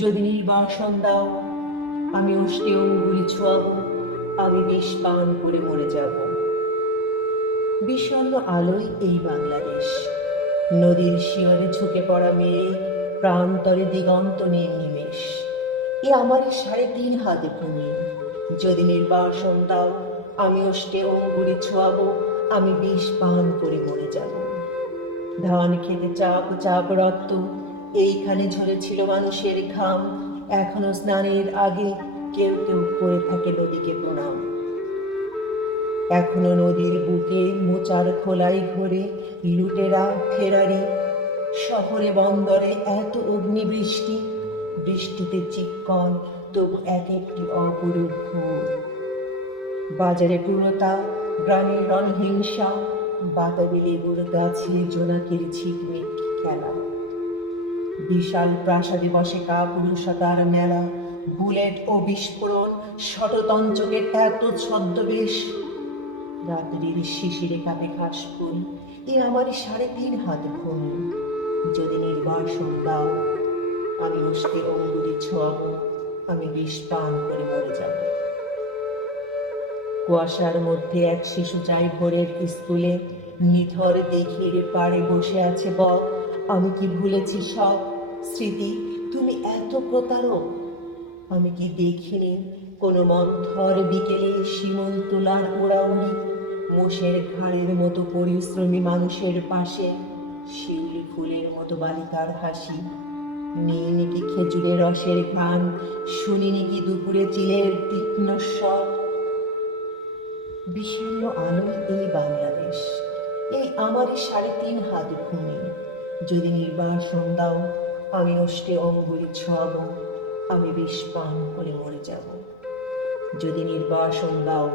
যদি নির্বাসন দাও, আমি অষ্টে অঙ্গুলি ছোঁয়াবো, আমি বিষ পান করে মরে যাব। বিষণ্ণ আলোয় এই বাংলাদেশ, নদীর শিয়রে ঝুঁকে পড়া মেয়ে, প্রান্তরে দিগন্ত নির্নিমেষ। এ আমারই 3.5 হাতে ভূমি। যদি নির্বাসন দাও, আমি অষ্টে অঙ্গুলি ছোঁয়াবো, আমি বিষ পান করে মরে যাব। ধান খেতে চাপ চাপ রক্ত, এইখানে ঝরেছিল মানুষের ঘাম। এখনো স্নানের আগে কেউ কেউ করে থাকে নদীকে প্রণাম। এখনো নদীর বুকে মোচার খোলাই ঘোরে লুটেরা ফেরারি। শহরে বন্দরে এত অগ্নিবৃষ্টি, বৃষ্টিতে চিক্কন, তবু এক একটি অপরূপ ভোর। বাজারে ক্রূরতা, গ্রামে রণহিংসা, বাতাবি লেবুর গাছে জোনাকির ঝিকমিক খেলা। বিশাল প্রাসাদে বসে কাপুরুষতার মেলা, বুলেট ও বিস্ফোরণ, শততঞ্চকের এত ছদ্মবেশ। রাত্রির শিশিরে কাঁপে ঘাসফুল, এ আমারই 3.5 হাতে ভূমি। যদি নির্বাসন দাও, আমি অষ্টে অঙ্গুলি ছোঁয়াবো, আমি বিষ পান করে মরে যাব। কুয়াশার মধ্যে এক শিশু যায় ভোরের স্কুলে, নিথর দিঘির পাড়ে বসে আছে বক। আমি কি ভুলেছি সব স্মৃতি, তুমি এত প্রতারক। আমি কি দেখিনি কোনো মন্থর বিকেলে শিমুল তোলার ওড়াউড়ি, মোষের ঘাড়ের মতো পরিশ্রমী মানুষের পাশে শিউলি ফুলের মতো বালিকার হাসি। নিইনি কি খেজুরের রসের ঘ্রাণ, শুনিনি কি দুপুরে চিলের তীক্ষ্ণ স্বর। বিষণ্ণ আলোয় এই বাংলাদেশ, এই আমারই 3.5 হাতে ভূমি। যদি নির্বাসন দাও, আমি অষ্টে অঙ্গুলি ছোঁয়াবো, আমি বিষ পান করে মরে যাব। যদি নির্বাসন দাও,